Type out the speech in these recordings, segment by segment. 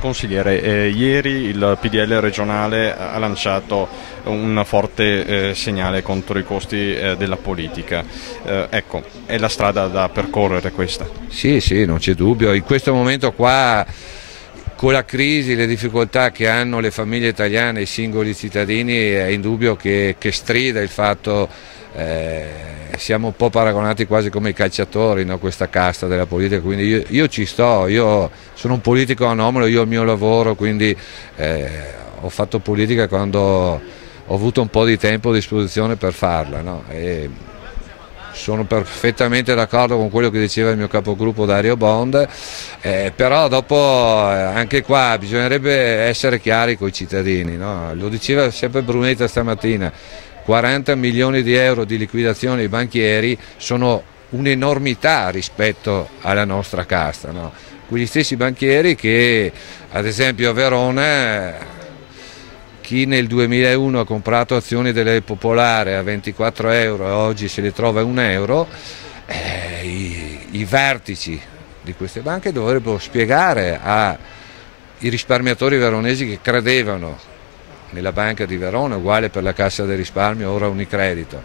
Consigliere, ieri il PDL regionale ha lanciato un forte segnale contro i costi della politica. Ecco, è la strada da percorrere questa? Sì, sì, non c'è dubbio. In questo momento qua, con la crisi, le difficoltà che hanno le famiglie italiane, i singoli cittadini, è indubbio che strida il fatto, siamo un po' paragonati quasi come i calciatori, no? Questa casta della politica, quindi io ci sto, io sono un politico anomalo, io ho il mio lavoro, quindi ho fatto politica quando ho avuto un po' di tempo a disposizione per farla, no? Sono perfettamente d'accordo con quello che diceva il mio capogruppo Dario Bond, però dopo anche qua bisognerebbe essere chiari con i cittadini, no? Lo diceva sempre Brunetta stamattina, 40 milioni di euro di liquidazione dei banchieri sono un'enormità rispetto alla nostra casta, no? Quegli stessi banchieri che ad esempio a Verona, chi nel 2001 ha comprato azioni delle Popolare a 24 euro e oggi se le trova a 1 euro, i vertici di queste banche dovrebbero spiegare ai risparmiatori veronesi che credevano nella banca di Verona, uguale per la Cassa del Risparmio, ora Unicredito,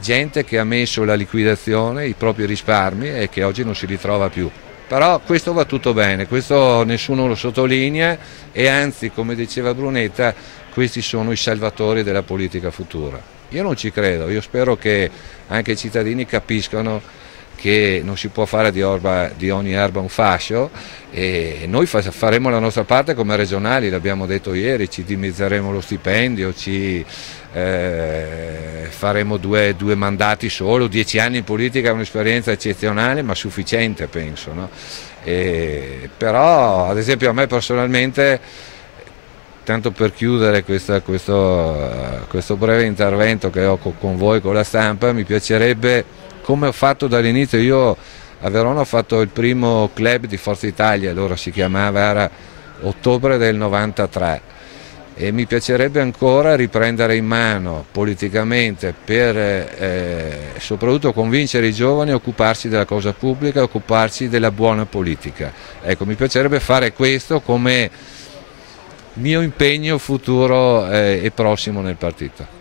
gente che ha messo la liquidazione, i propri risparmi e che oggi non si ritrova più. Però questo va tutto bene, questo nessuno lo sottolinea e anzi, come diceva Brunetta, questi sono i salvatori della politica futura. Io non ci credo, io spero che anche i cittadini capiscano che non si può fare di ogni erba un fascio e noi faremo la nostra parte come regionali, l'abbiamo detto ieri, ci dimezzeremo lo stipendio, faremo due mandati solo, 10 anni in politica è un'esperienza eccezionale ma sufficiente penso, no? Però ad esempio a me personalmente, tanto per chiudere questo breve intervento che ho con voi, con la stampa, mi piacerebbe, come ho fatto dall'inizio, io a Verona ho fatto il primo club di Forza Italia, allora si chiamava, era ottobre del 93, e mi piacerebbe ancora riprendere in mano politicamente per soprattutto convincere i giovani a occuparsi della cosa pubblica, a occuparsi della buona politica. Ecco, mi piacerebbe fare questo come mio impegno futuro e prossimo nel partito.